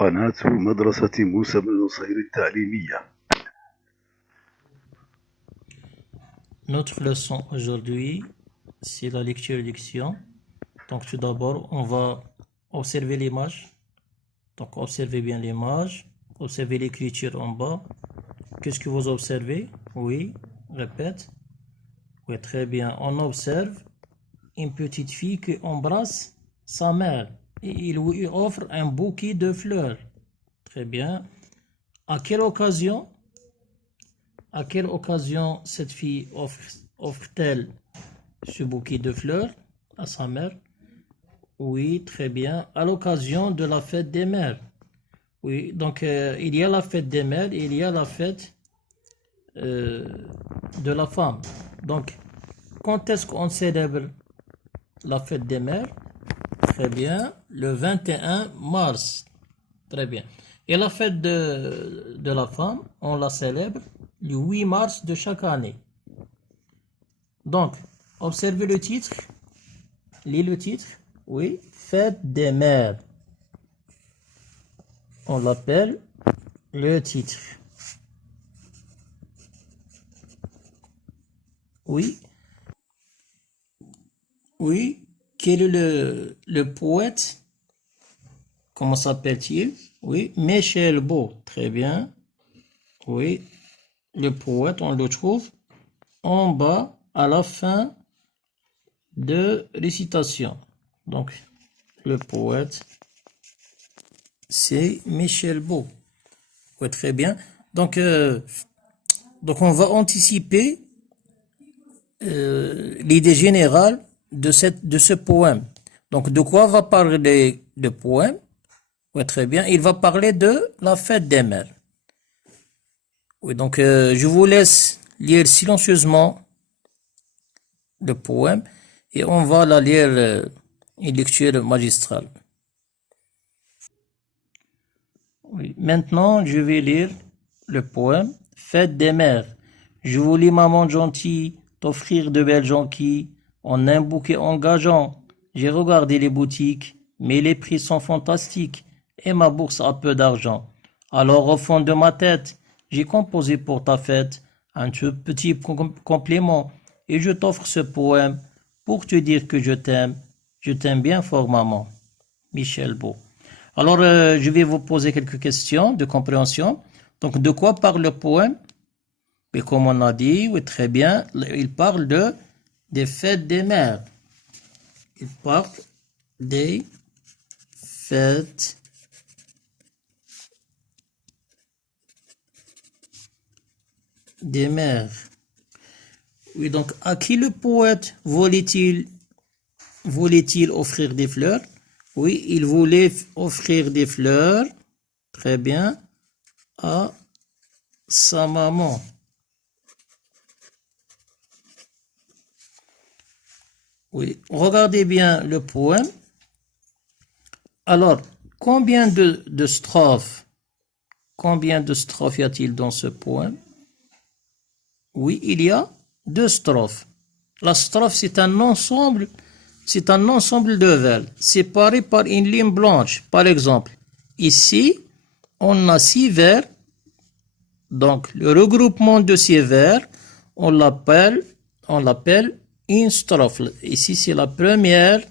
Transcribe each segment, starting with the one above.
قناة مدرسة موسى بن نصير التعليمية. Notre leçon aujourd'hui, c'est la lecture-diction. Donc tout d'abord, on va observer l'image. Donc observez bien l'image. Observez l'écriture en bas. Qu'est-ce que vous observez? Oui, répète. Oui, très bien. On observe une petite fille qui embrasse sa mère. Et il lui offre un bouquet de fleurs. Très bien. À quelle occasion cette fille offre-t-elle ce bouquet de fleurs à sa mère? Oui, très bien. À l'occasion de la fête des mères. Oui, donc il y a la fête des mères et il y a la fête de la femme. Donc, quand est-ce qu'on célèbre la fête des mères? Très bien, le 21 mars. Très bien. Et la fête de la femme, on la célèbre le 8 mars de chaque année. Donc, observez le titre. Lis le titre. Oui, fête des mères. On l'appelle le titre. Oui. Oui. Quel est le poète? Comment s'appelle-t-il? Oui, Michel Beau. Très bien. Oui. Le poète, on le trouve en bas à la fin de récitation. Donc, le poète, c'est Michel Beau. Oui, très bien. Donc on va anticiper l'idée générale de ce poème. Donc, de quoi va parler le poème? Oui, très bien. Il va parler de la fête des mères. Oui, donc je vous laisse lire silencieusement le poème et on va la lire une lecture magistrale. Oui. Maintenant, je vais lire le poème Fête des mères. Je voulais, maman gentille, t'offrir de belles jonquilles en un bouquet engageant. J'ai regardé les boutiques, mais les prix sont fantastiques et ma bourse a peu d'argent. Alors, au fond de ma tête, j'ai composé pour ta fête un petit complément et je t'offre ce poème pour te dire que je t'aime. Je t'aime bien fort, maman. Michel Beau. Alors, je vais vous poser quelques questions de compréhension. Donc, de quoi parle le poème? Et comme on a dit, oui, très bien, il parle des fêtes des mères. Il parle des fêtes des mères. Oui, donc, à qui le poète voulait-il offrir des fleurs? Oui, il voulait offrir des fleurs, très bien, à sa maman. Oui, regardez bien le poème. Alors, combien de strophes y a-t-il dans ce poème? Oui, il y a 2 strophes. La strophe, c'est un ensemble de vers séparés par une ligne blanche. Par exemple, ici, on a 6 vers. Donc, le regroupement de ces vers, on l'appelle une strophe. Ici, c'est la première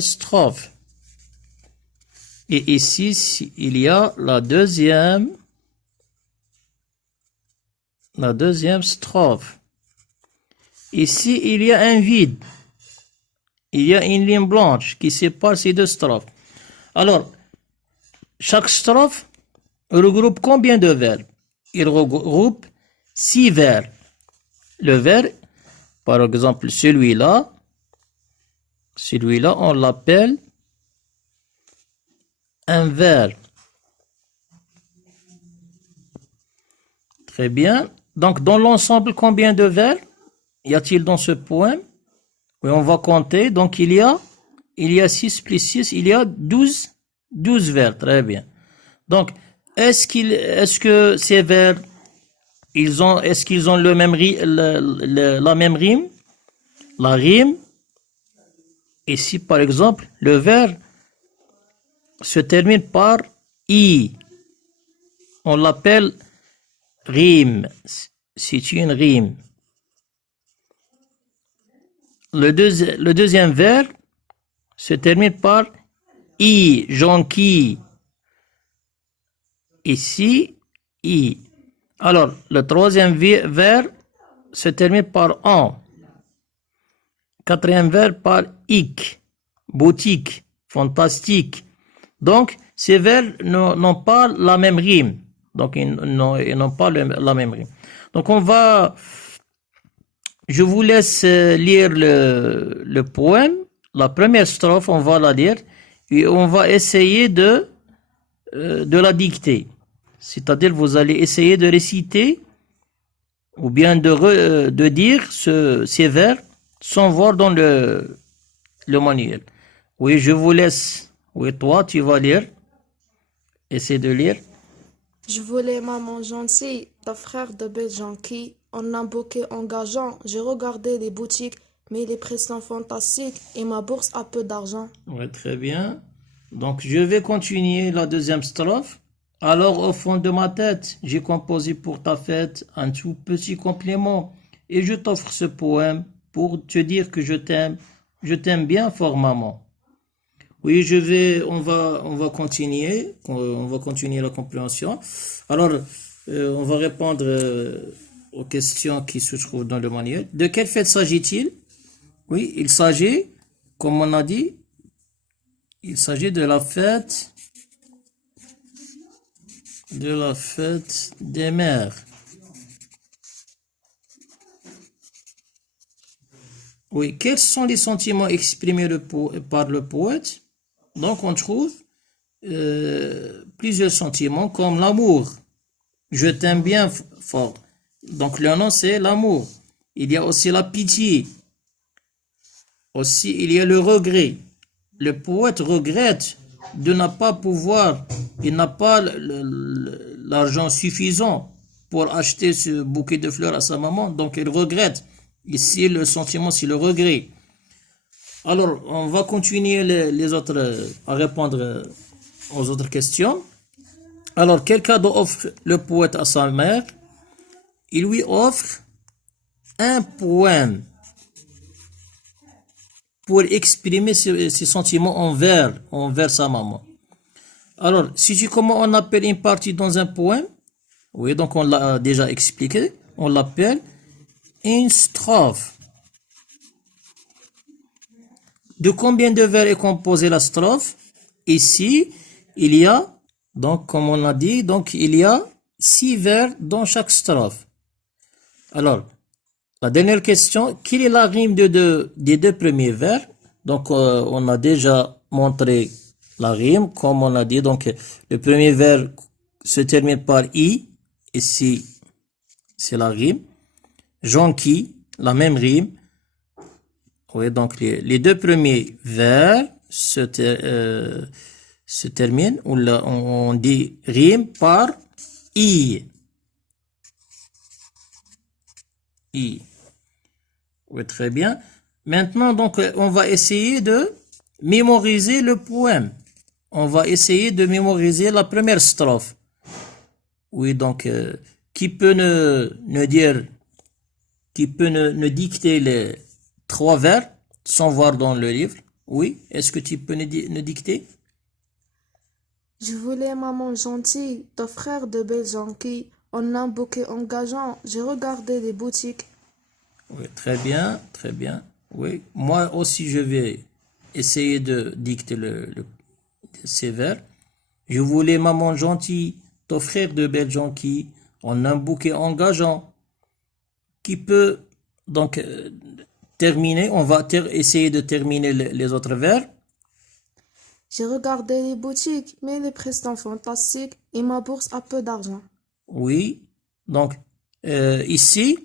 strophe. Et ici, il y a la deuxième strophe. Ici, il y a un vide. Il y a une ligne blanche qui sépare ces 2 strophes. Alors, chaque strophe regroupe combien de vers? Il regroupe 6 vers. Le vers, par exemple, celui-là, on l'appelle un vers. Très bien. Donc, dans l'ensemble, combien de vers y a-t-il dans ce poème? Oui, on va compter. Donc, il y a 6 plus 6, il y a 12 vers. Très bien. Donc, est-ce que ces vers, est-ce qu'ils ont la même rime? La rime, ici, par exemple, le vers se termine par I. On l'appelle rime. C'est une rime. Le deuxième vers se termine par I, jonquille. Ici, I. Alors, le troisième vers se termine par en. Quatrième vers par ic, boutique, fantastique. Donc, ces vers n'ont pas la même rime. Donc, ils n'ont pas la même rime. Donc, je vous laisse lire le poème. La première strophe, on va la lire et on va essayer de la dicter. C'est-à-dire, vous allez essayer de réciter ou bien de dire ces vers sans voir dans le manuel. Oui, je vous laisse. Oui, toi, tu vas lire. Essaie de lire. Je voulais maman gentille, t'offrir de belles jonquilles. En un bouquet engageant, j'ai regardé les boutiques, mais les prix sont fantastiques et ma bourse a peu d'argent. Oui, très bien. Donc, je vais continuer la deuxième strophe. Alors, au fond de ma tête, j'ai composé pour ta fête un tout petit complément et je t'offre ce poème pour te dire que je t'aime. Je t'aime bien fort, maman. Oui, on va continuer la compréhension. Alors, on va répondre aux questions qui se trouvent dans le manuel. De quelle fête s'agit-il? Oui, il s'agit, comme on a dit, il s'agit de la fête des mères. Oui, quels sont les sentiments exprimés par le poète? Donc, on trouve plusieurs sentiments comme l'amour. Je t'aime bien fort. Donc, le nom, c'est l'amour. Il y a aussi la pitié. Aussi, il y a le regret. Le poète regrette de ne pas pouvoir, il n'a pas l'argent suffisant pour acheter ce bouquet de fleurs à sa maman. Donc, il regrette. Ici, le sentiment, c'est le regret. Alors, on va continuer les autres, à répondre aux autres questions. Alors, quel cadeau offre le poète à sa mère? Il lui offre un poème pour exprimer ses sentiments envers sa maman. Alors, sais-tu comment on appelle une partie dans un poème? Oui, donc on l'a déjà expliqué. On l'appelle une strophe. De combien de vers est composée la strophe? Ici, il y a, donc comme on a dit, donc il y a 6 vers dans chaque strophe. Alors, la dernière question, quelle est la rime des deux premiers vers? Donc, on a déjà montré la rime, comme on a dit. Donc, le premier vers se termine par I. Ici, c'est la rime. Jonquille, la même rime. Oui, donc les deux premiers vers se terminent, on dit rime par I. I. Oui, très bien. Maintenant, donc, on va essayer de mémoriser le poème. On va essayer de mémoriser la première strophe. Oui, donc, qui peut nous dicter les 3 vers sans voir dans le livre? Oui, est-ce que tu peux nous dicter? Je voulais maman gentille, t'offrir de belles jonquilles. En un bouquet engageant, j'ai regardé les boutiques. Oui, très bien, très bien. Oui, moi aussi je vais essayer de dicter ces vers. Je voulais, maman gentille, t'offrir de belles jonquilles en un bouquet engageant qui peut donc terminer. On va essayer de terminer les autres vers. J'ai regardé les boutiques, mais les prix sont fantastiques et ma bourse a peu d'argent. Oui, donc ici,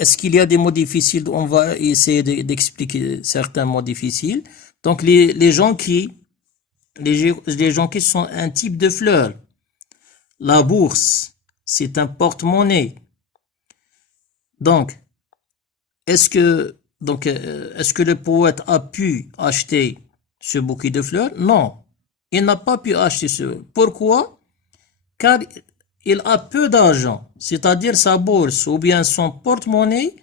est-ce qu'il y a des mots difficiles? On va essayer d'expliquer certains mots difficiles. Donc les jonquilles sont un type de fleur. La bourse, c'est un porte-monnaie. Donc, est-ce que le poète a pu acheter ce bouquet de fleurs? Non. Il n'a pas pu acheter ce. Pourquoi? Car il a peu d'argent, c'est-à-dire sa bourse ou bien son porte-monnaie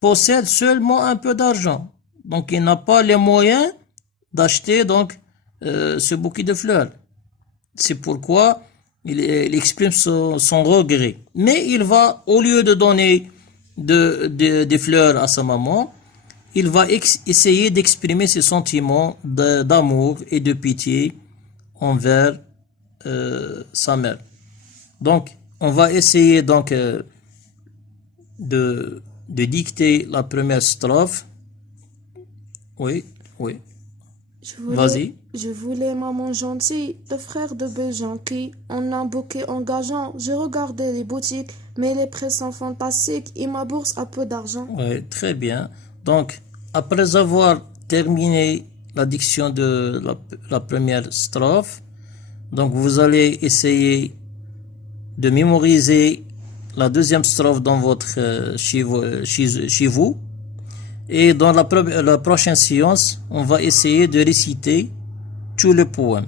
possède seulement un peu d'argent. Donc il n'a pas les moyens d'acheter donc ce bouquet de fleurs. C'est pourquoi il exprime son regret. Mais il va, au lieu de donner des fleurs à sa maman, il va essayer d'exprimer ses sentiments d'amour et de pitié envers sa mère. Donc, on va essayer donc de dicter la première strophe. Oui, oui. Vas-y. Je voulais, maman gentille, t'offrir de belles jonquilles. En un bouquet engageant, j'ai regardé les boutiques, mais les prix sont fantastiques et ma bourse a peu d'argent. Oui, très bien. Donc, après avoir terminé la diction de la première strophe, donc vous allez essayer de mémoriser la deuxième strophe dans votre chez vous. Et dans la prochaine séance, on va essayer de réciter tout le poème.